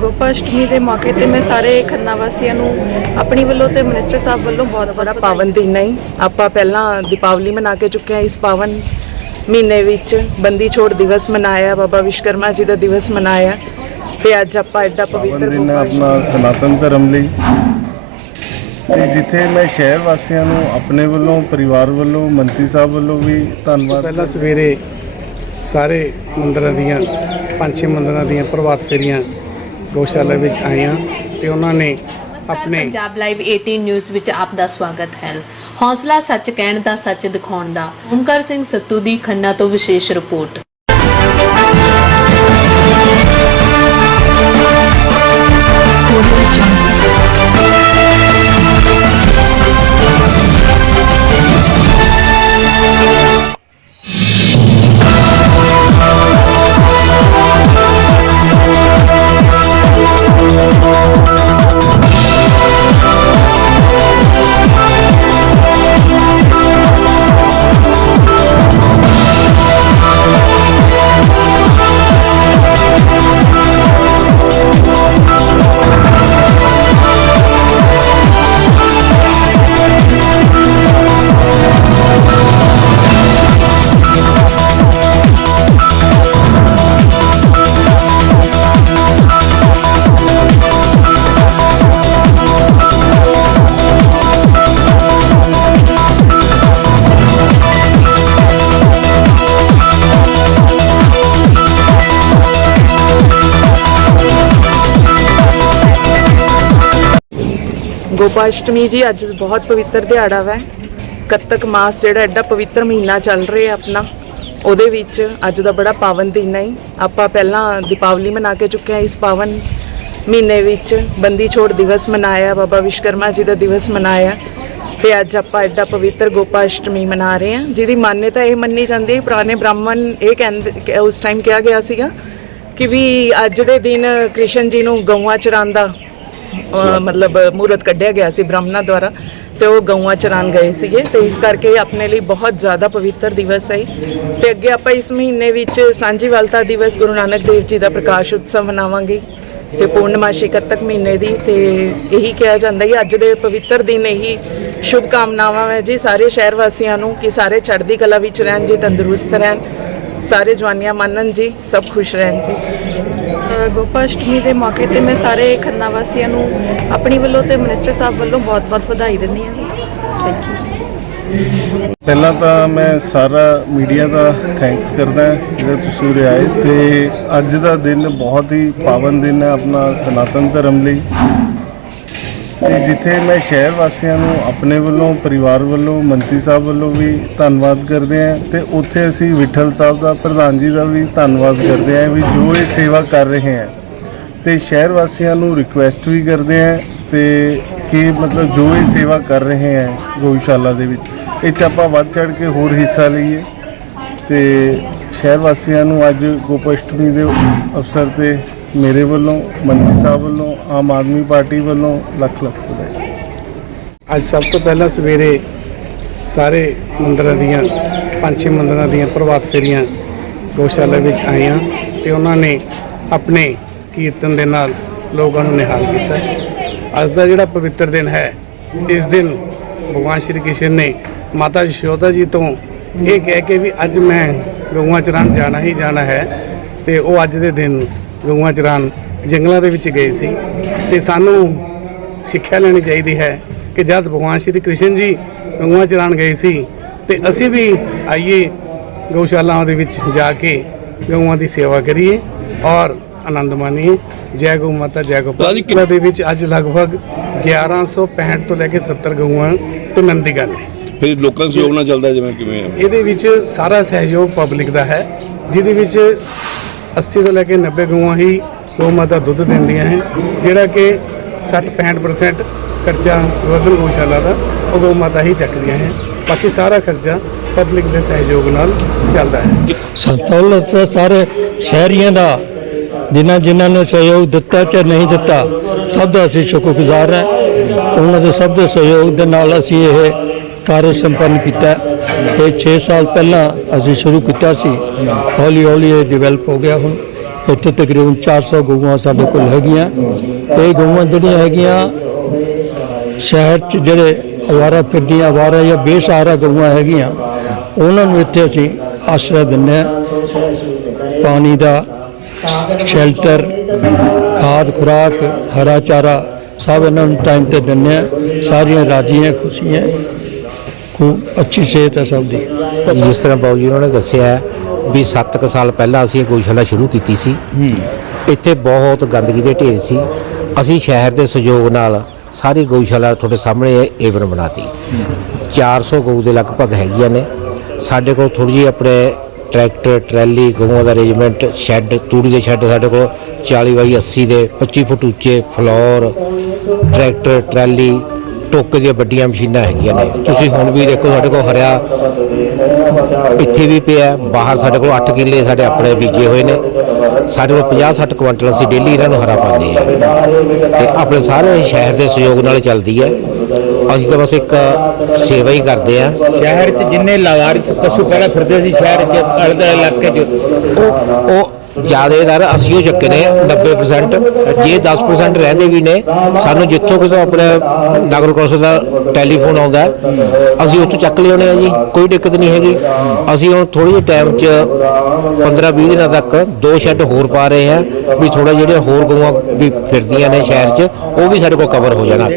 ਗੋਪਾ ਅਸ਼ਟਮੀ ਦੇ ਮੌਕੇ ਤੇ ਮੈਂ ਸਾਰੇ ਖੰਨਾ ਵਾਸੀਆਂ ਨੂੰ ਆਪਣੀ ਵੱਲੋਂ ਤੇ ਮਿਨਿਸਟਰ ਸਾਹਿਬ ਵੱਲੋਂ ਬਹੁਤ ਬੜਾ ਬਹੁਤ ਪਾਵਨ ਦਿਨ ਹੈ ਆਪਾਂ ਪਹਿਲਾਂ ਦੀਪਾਵਲੀ ਮਨਾ ਕੇ ਚੁੱਕੇ ਹਾਂ ਇਸ ਪਾਵਨ ਮਹੀਨੇ ਵਿੱਚ। ਬੰਦੀ ਛੋੜ ਦਿਵਸ ਮਨਾਇਆ ਬਾਬਾ ਵਿਸ਼ਕਰਮਾ ਜੀ ਦਾ ਦਿਵਸ ਮਨਾਇਆ ਤੇ ਅੱਜ ਆਪਾਂ ਐਡਾ ਪਵਿੱਤਰ ਦਿਨ ਆਪਣਾ ਸਨਾਤਨ ਧਰਮ ਲਈ। ਤੇ ਜਿੱਥੇ ਮੈਂ ਸ਼ਹਿਰ ਵਾਸੀਆਂ ਨੂੰ ਆਪਣੇ ਵੱਲੋਂ ਪਰਿਵਾਰ ਵੱਲੋਂ ਮੰਤਰੀ ਸਾਹਿਬ ਵੱਲੋਂ ਵੀ ਧੰਨਵਾਦ ਪਹਿਲਾਂ ਸਵੇਰੇ ਸਾਰੇ ਮੰਦਰਾਂ ਦੀਆਂ ਪੰਜ ਛੇ ਮੰਦਰਾਂ ਦੀਆਂ ਪ੍ਰਭਾਤ ਫੇਰੀਆਂ ਗਊਸ਼ਾਲਾ ਵਿੱਚ ਆਈਆਂ ਤੇ ਉਹਨਾਂ ਨੇ ਆਪਣੇ ਪੰਜਾਬ ਲਾਈਵ 18 ਨਿਊਜ਼ ਵਿੱਚ ਆਪ ਦਾ ਸਵਾਗਤ ਹੈ। ਹੌਸਲਾ ਸੱਚ ਕਹਿਣ ਦਾ ਸੱਚ ਦਿਖਾਉਣ ਦਾ। ਓਮਕਾਰ ਸਿੰਘ ਸੱਤੂ ਦੀ ਖੰਨਾ ਤੋਂ ਵਿਸ਼ੇਸ਼ ਰਿਪੋਰਟ। ਅਸ਼ਟਮੀ ਜੀ, ਅੱਜ ਬਹੁਤ ਪਵਿੱਤਰ ਦਿਹਾੜਾ ਵੈ। ਕੱਤਕ ਮਾਸ ਜਿਹੜਾ ਐਡਾ ਪਵਿੱਤਰ ਮਹੀਨਾ ਚੱਲ ਰਿਹਾ ਆਪਣਾ। ਉਹਦੇ ਵਿੱਚ ਅੱਜ ਦਾ ਬੜਾ ਪਾਵਨ ਦਿਨ ਹੈ ਆਪਾਂ ਪਹਿਲਾਂ ਦੀਪਾਵਲੀ ਮਨਾ ਕੇ ਚੁੱਕੇ ਹਾਂ ਇਸ ਪਾਵਨ ਮਹੀਨੇ ਵਿੱਚ। ਬੰਦੀ ਛੋੜ ਦਿਵਸ ਮਨਾਇਆ, ਬਾਬਾ ਵਿਸ਼ਕਰਮਾ ਜੀ ਦਾ ਦਿਵਸ ਮਨਾਇਆ। ਤੇ ਅੱਜ ਆਪਾਂ ਐਡਾ ਪਵਿੱਤਰ ਗੋਪਾ ਅਸ਼ਟਮੀ ਮਨਾ ਰਹੇ ਹਾਂ। ਜਿਹਦੀ ਮਾਨਯਤਾ ਇਹ ਮੰਨੀ ਜਾਂਦੀ ਹੈ। ਪੁਰਾਣੇ ਬ੍ਰਾਹਮਣ ਇਹ ਕਹਿੰਦੇ ਉਸ ਟਾਈਮ ਕਿਹਾ ਗਿਆ ਸੀਗਾ ਕਿ ਵੀ ਅੱਜ ਦੇ ਦਿਨ ਕ੍ਰਿਸ਼ਨ ਜੀ ਨੂੰ ਗਊਆਂ ਚਰਾਉਂਦਾ ਮਤਲਬ ਮੂਰਤ ਕੱਢਿਆ ਗਿਆ ਸੀ ਬ੍ਰਾਹਮਣਾਂ ਦੁਆਰਾ ਤੇ ਉਹ ਗਊਆਂ ਚਰਾਨ ਗਏ ਸੀਗੇ ਤੇ ਇਸ ਕਰਕੇ ਆਪਣੇ ਲਈ ਬਹੁਤ ਜ਼ਿਆਦਾ ਪਵਿੱਤਰ ਦਿਵਸ ਹੈ ਤੇ ਅੱਗੇ ਆਪਾਂ ਇਸ ਮਹੀਨੇ ਵਿੱਚ ਸਾਂਝੀਵਾਲਤਾ ਦਿਵਸ ਗੁਰੂ ਨਾਨਕ ਦੇਵ ਜੀ ਦਾ ਪ੍ਰਕਾਸ਼ ਉਤਸਵ ਮਨਾਵਾਂਗੇ ਤੇ ਪੂਰਨਮਾਸ਼ੀ ਕੱਤਕ ਮਹੀਨੇ ਦੀ ਤੇ ਇਹੀ ਕਿਹਾ ਜਾਂਦਾ ਹੈ, ਅੱਜ ਦੇ ਪਵਿੱਤਰ ਦਿਨ ਇਹੀ ਸ਼ੁਭ ਕਾਮਨਾਵਾਂ ਹੈ ਜੀ ਸਾਰੇ ਸ਼ਹਿਰ ਵਾਸੀਆਂ ਨੂੰ ਕਿ ਸਾਰੇ ਚੜ੍ਹਦੀ ਕਲਾ ਵਿੱਚ ਰਹਿਣ ਜੀ, ਤੰਦਰੁਸਤ ਰਹਿਣ, ਸਾਰੇ ਜਵਾਨੀਆਂ ਮੰਨਣ ਜੀ, ਸਭ ਖੁਸ਼ ਰਹਿਣ ਜੀ। ਗੋਪਾ ਅਸ਼ਟਮੀ ਦੇ ਮੌਕੇ ਤੇ ਮੈਂ ਸਾਰੇ ਖੰਨਾ ਵਾਸੀਆਂ ਨੂੰ ਆਪਣੀ ਵੱਲੋਂ ਤੇ ਮਿਨਿਸਟਰ ਸਾਹਿਬ ਵੱਲੋਂ ਬਹੁਤ ਬਹੁਤ ਵਧਾਈ ਦਿੰਦੀ ਹਾਂ ਜੀ। ਥੈਂਕ ਯੂ ਪਹਿਲਾਂ ਤਾਂ ਮੈਂ ਸਾਰਾ ਮੀਡੀਆ ਦਾ ਥੈਂਕਸ ਕਰਦਾ ਜਿਹੜਾ ਤੁਸੀਂ ਉਰੇ ਆਏ ਤੇ ਅੱਜ ਦਾ ਦਿਨ ਬਹੁਤ ਹੀ ਪਾਵਨ ਦਿਨ ਹੈ ਆਪਣਾ ਸਨਾਤਨ ਧਰਮ ਲਈ। ਤੇ ਜਿੱਥੇ ਮੈਂ ਸ਼ਹਿਰ ਵਾਸੀਆਂ ਨੂੰ ਆਪਣੇ ਵੱਲੋਂ, ਪਰਿਵਾਰ ਵੱਲੋਂ, ਮੰਤਰੀ ਸਾਹਿਬ ਵੱਲੋਂ ਵੀ ਧੰਨਵਾਦ ਕਰਦੇ ਹਾਂ ਤੇ ਉੱਥੇ ਅਸੀਂ ਵਿਠਲ ਸਾਹਿਬ ਦਾ, ਪ੍ਰਧਾਨ ਜੀ ਦਾ ਵੀ ਧੰਨਵਾਦ ਕਰਦੇ ਹਾਂ ਵੀ ਜੋ ਇਹ ਸੇਵਾ ਕਰ ਰਹੇ ਹੈ। ਤੇ ਸ਼ਹਿਰ ਵਾਸੀਆਂ ਨੂੰ ਰਿਕੁਐਸਟ ਵੀ ਕਰਦੇ ਹਾਂ ਤੇ ਕਿ ਮਤਲਬ ਜੋ ਇਹ ਸੇਵਾ ਕਰ ਰਹੇ ਹੈ ਗਊਸ਼ਾਲਾ ਦੇ ਵਿੱਚ, ਇਹ 'ਚ ਆਪਾਂ ਵੱਧ ਚੜ ਕੇ ਹੋਰ ਹਿੱਸਾ ਲਈਏ। ਤੇ ਸ਼ਹਿਰ ਵਾਸੀਆਂ ਨੂੰ ਅੱਜ ਗੋਪਾਸ਼ਟਮੀ ਦੇ ਅਵਸਰ ਤੇ ਮੇਰੇ ਵੱਲੋਂ ਮੰਤਰੀ ਸਾਹਿਬ ਵੱਲੋਂ, ਆਮ ਆਦਮੀ ਪਾਰਟੀ ਵੱਲੋਂ ਲੱਖ ਲੱਖ ਵਧਾਈ। ਅੱਜ ਸਭ ਤੋਂ ਪਹਿਲਾਂ ਸਵੇਰੇ ਸਾਰੇ ਮੰਦਰਾਂ ਦੀਆਂ, ਪੰਜ ਛੇ ਮੰਦਰਾਂ ਦੀਆਂ ਪ੍ਰਭਾਤ ਫੇਰੀਆਂ ਗਊਸ਼ਾਲਾ ਵਿੱਚ ਆਈਆਂ ਤੇ ਉਹਨਾਂ ਨੇ ਆਪਣੇ ਕੀਰਤਨ ਦੇ ਨਾਲ ਲੋਕਾਂ ਨੂੰ ਨਿਹਾਲ ਕੀਤਾ। ਅੱਜ ਦਾ ਜਿਹੜਾ ਪਵਿੱਤਰ ਦਿਨ ਹੈ, ਇਸ ਦਿਨ ਭਗਵਾਨ ਸ਼੍ਰੀ ਕ੍ਰਿਸ਼ਨ ਨੇ ਮਾਤਾ ਯਸ਼ੋਦਾ ਜੀ ਤੋਂ ਇਹ ਕਹਿ ਕੇ ਵੀ ਅੱਜ ਮੈਂ ਗਊਆਂ ਚਰਾਉਣ ਜਾਣਾ ਹੀ ਜਾਣਾ ਹੈ ਤੇ ਉਹ ਅੱਜ ਦੇ ਦਿਨ ਗਊਆਂ ਚਰਾਉਣ ਜੰਗਲਾਂ ਦੇ ਵਿੱਚ ਗਏ ਸੀ। ਤੇ ਸਾਨੂੰ ਸਿੱਖਿਆ ਲੈਣੀ ਚਾਹੀਦੀ ਹੈ ਕਿ ਜਦ ਭਗਵਾਨ ਸ਼੍ਰੀ ਕ੍ਰਿਸ਼ਨ ਜੀ ਗਊਆਂ ਚਰਾਉਣ ਗਏ ਸੀ ਤੇ ਅਸੀਂ ਵੀ ਆਈਏ ਗਊਸ਼ਾਲਾਵਾਂ ਦੇ ਵਿੱਚ ਜਾ ਕੇ ਗਊਆਂ ਦੀ ਸੇਵਾ ਕਰੀਏ ਔਰ ਆਨੰਦ ਮਾਣੀਏ ਜੈ ਗਊ ਮਾਤਾ ਜੈ ਗੋਪਾਲ ਦੇ ਵਿੱਚ ਅੱਜ ਲਗਭਗ 1165 ਤੋਂ ਲੈ ਕੇ 70 ਗਊਆਂ ਤੇ ਨੰਦੀਗਣ ਨੇ ਫਿਰ ਲੋਕਾਂ ਦਾ ਸਹਿਯੋਗ ਨਾਲ ਚੱਲਦਾ ਜਿਵੇਂ ਕਿਵੇਂ? ਇਹਦੇ ਵਿੱਚ ਸਾਰਾ ਸਹਿਯੋਗ ਪਬਲਿਕ ਦਾ ਹੈ ਜਿਹਦੇ ਵਿੱਚ 80 ਤੋਂ ਲੈ ਕੇ 90 ਗਊਆਂ ਹੀ ਗਊ ਮਾਤਾ ਦੁੱਧ ਦਿੰਦੀਆਂ ਹੈ, ਜਿਹੜਾ ਕਿ 60-65% ਖਰਚਾ ਗੋਬਿੰਦ ਗਊਸ਼ਾਲਾ ਦਾ, ਉਹ ਗਊ ਮਾਤਾ ਹੀ ਚੱਕਦੀਆਂ ਹੈ। ਬਾਕੀ ਸਾਰਾ ਖਰਚਾ ਪਬਲਿਕ ਦੇ ਸਹਿਯੋਗ ਨਾਲ ਚੱਲਦਾ ਹੈ। ਸੰਸਥਾ ਵੱਲੋਂ ਸਾਰੇ ਸ਼ਹਿਰੀਆਂ ਦਾ, ਜਿਨ੍ਹਾਂ ਜਿਨ੍ਹਾਂ ਨੇ ਸਹਿਯੋਗ ਦਿੱਤਾ ਚਾਹੇ ਨਹੀਂ ਦਿੱਤਾ, ਸਭ ਦਾ ਅਸੀਂ ਸ਼ੁਕਰਗੁਜ਼ਾਰ ਹਾਂ। ਉਹਨਾਂ ਦੇ ਸਭ ਦੇ ਸਹਿਯੋਗ ਦੇ ਨਾਲ ਅਸੀਂ ਇਹ ਕਾਰਜ ਸੰਪੰਨ ਕੀਤਾ। ਇਹ 6 ਸਾਲ ਪਹਿਲਾਂ ਅਸੀਂ ਸ਼ੁਰੂ ਕੀਤਾ ਸੀ। ਹੌਲੀ ਹੌਲੀ ਇਹ ਡਿਵੈਲਪ ਹੋ ਗਿਆ ਹੁਣ। ਇੱਥੇ ਤਕਰੀਬਨ 400 ਗਊਆਂ ਸਾਡੇ ਕੋਲ ਹੈਗੀਆਂ। ਇਹ ਗਊਆਂ ਜਿਹੜੀਆਂ ਹੈਗੀਆਂ, ਸ਼ਹਿਰ 'ਚ ਜਿਹੜੇ ਅਵਾਰਾ ਫਿਰਦੀਆਂ ਅਵਾਰਾ ਜਾਂ ਬੇਸਹਾਰਾ ਗਊਆਂ ਹੈਗੀਆਂ, ਉਹਨਾਂ ਨੂੰ ਇੱਥੇ ਅਸੀਂ ਆਸਰਾ ਦਿੰਦੇ ਹਾਂ। ਪਾਣੀ ਦਾ ਸ਼ੈਲਟਰ ਖਾਦ, ਖੁਰਾਕ, ਹਰਾ ਚਾਰਾ ਸਭ ਇਹਨਾਂ ਨੂੰ ਟਾਈਮ ਤੇ ਦਿੰਦੇ ਹਾਂ। ਸਾਰੀਆਂ ਰਾਜ਼ੀਆਂ ਖੁਸ਼ੀਆਂ। ਖੂਬ ਅੱਛੀ ਸਿਹਤ ਹੈ ਸਭ ਦੀ। ਜਿਸ ਤਰ੍ਹਾਂ ਬਾਊ ਜੀ ਉਹਨਾਂ ਨੇ ਦੱਸਿਆ ਹੈ ਵੀ 7 ਕੁ ਸਾਲ ਪਹਿਲਾਂ ਅਸੀਂ ਇਹ ਗਊਸ਼ਾਲਾ ਸ਼ੁਰੂ ਕੀਤੀ ਸੀ। ਇੱਥੇ ਬਹੁਤ ਗੰਦਗੀ ਦੇ ਢੇਰ ਸੀ। ਅਸੀਂ ਸ਼ਹਿਰ ਦੇ ਸਹਿਯੋਗ ਨਾਲ ਸਾਰੀ ਗਊਸ਼ਾਲਾ ਤੁਹਾਡੇ ਸਾਹਮਣੇ ਏਵਨ ਬਣਾਤੀ। 400 ਗਊ ਦੇ ਲਗਭਗ ਹੈਗੀਆਂ ਨੇ। ਸਾਡੇ ਕੋਲ ਥੋੜੀ ਜਿਹੀ ਆਪਣੇ ਟਰੈਕਟਰ ਟਰੈਲੀ ਗਊਆਂ ਦਾ ਅਰੇਂਜਮੈਂਟ ਸ਼ੈੱਡ ਤੂੜੀ ਦੇ ਸ਼ੈੱਡ ਸਾਡੇ ਕੋਲ 40 ਬਾਈ 80 ਦੇ 25 ਫੁੱਟ ਉੱਚੇ ਫਲੋਰ ਟਰੈਕਟਰ ਟਰੈਲੀ ਟੋਕੇ ਦੀਆਂ ਵੱਡੀਆਂ ਮਸ਼ੀਨਾਂ ਹੈਗੀਆਂ ਨੇ। ਤੁਸੀਂ ਹੁਣ ਵੀ ਦੇਖੋ ਸਾਡੇ ਕੋਲ ਹਰਿਆ ਇੱਥੇ ਵੀ ਪਿਆ। ਬਾਹਰ ਸਾਡੇ ਕੋਲ 8 ਕਿੱਲੇ ਸਾਡੇ ਆਪਣੇ ਬੀਜੇ ਹੋਏ ਨੇ। ਸਾਡੇ ਕੋਲ 50 60 ਕੁਇੰਟਲ ਅਸੀਂ ਡੇਲੀ ਇਹਨਾਂ ਨੂੰ ਹਰਾ ਪਾਉਂਦੇ ਆ ਤੇ ਆਪਣੇ ਸਾਰੇ ਸ਼ਹਿਰ ਦੇ ਸਹਿਯੋਗ ਨਾਲ ਚੱਲਦੀ ਹੈ। ਅਸੀਂ ਤਾਂ ਬਸ ਇੱਕ ਸੇਵਾ ਹੀ ਕਰਦੇ ਆ ਸ਼ਹਿਰ 'ਚ ਜਿੰਨੇ ਲਾਵਾਰਿਸ ਪਸ਼ੂ ਪਹਿਲਾਂ ਫਿਰਦੇ ਸੀ ਸ਼ਹਿਰ 'ਚ ਅਲੱਗ ਇਲਾਕੇ 'ਚ। ਉਹ ਜ਼ਿਆਦਾਤਰ ਅਸੀਂ ਉਹ ਚੱਕੇ ਨੇ 90% ਜੇ 10% ਰਹਿੰਦੇ ਵੀ ਨੇ, ਸਾਨੂੰ ਜਿੱਥੋਂ ਕਿਤੋਂ ਆਪਣੇ ਨਗਰ ਕੌਂਸਲ ਦਾ ਟੈਲੀਫੋਨ ਆਉਂਦਾ ਅਸੀਂ ਉੱਥੋਂ ਚੱਕ ਲਿਆਉਣੇ ਆ ਜੀ, ਕੋਈ ਦਿੱਕਤ ਨਹੀਂ ਹੈਗੀ। ਅਸੀਂ ਹੁਣ ਥੋੜੀ ਜਿਹੇ ਟਾਈਮ 'ਚ 15-20 ਦਿਨਾਂ ਤੱਕ ਦੋ ਸ਼ੈੱਡ ਹੋਰ ਪਾ ਰਹੇ ਹਾਂ, ਵੀ ਥੋੜਾ ਜਿਹੜੇ ਹੋਰ ਗਊਆਂ ਵੀ ਫਿਰਦੀਆਂ ਨੇ ਸ਼ਹਿਰ 'ਚ, ਉਹ ਵੀ ਸਾਡੇ ਕੋਲ ਕਵਰ ਹੋ ਜਾਣਾ।